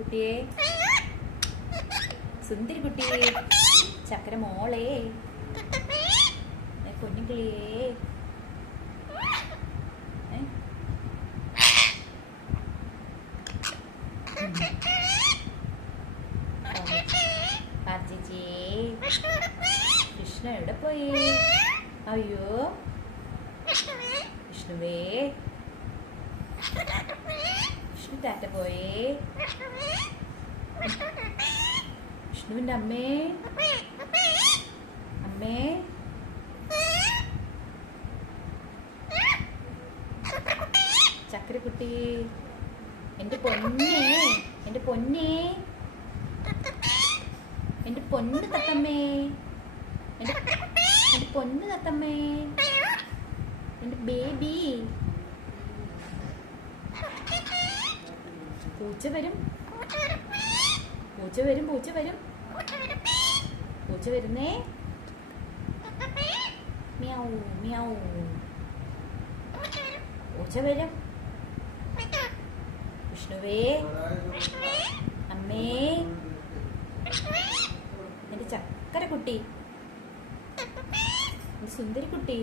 കുട്ടിയെ, സുന്ദരി കുട്ടിയെ, ചക്കര മോളെ, പൊന്നുകിളിയേ, കൃഷ്ണ എവിടെ പോയി? അയ്യോ വിഷ്ണുവേ, വിഷ്ണു ടാറ്റ പോയേ. വിഷ്ണുവിന്റെ അമ്മേ, അമ്മേ, ചക്കരക്കുട്ടി, എന്റെ പൊന്നേ, എന്റെ പൊന്നേ, എന്റെ പൊന്നു തത്തമ്മേ, എന്റെ പൊന്നു തത്തമ്മേ, എന്റെ ബേബി. പൂച്ച വരും, പൂച്ച വരും, പൂച്ച വരും, പൂച്ച വരുന്നേ. മ്യാവൂ മ്യാവൂ, പൂച്ച വരും. വിഷ്ണുവേ, അമ്മേ, എന്റെ ചക്കര കുട്ടി, സുന്ദരി കുട്ടി.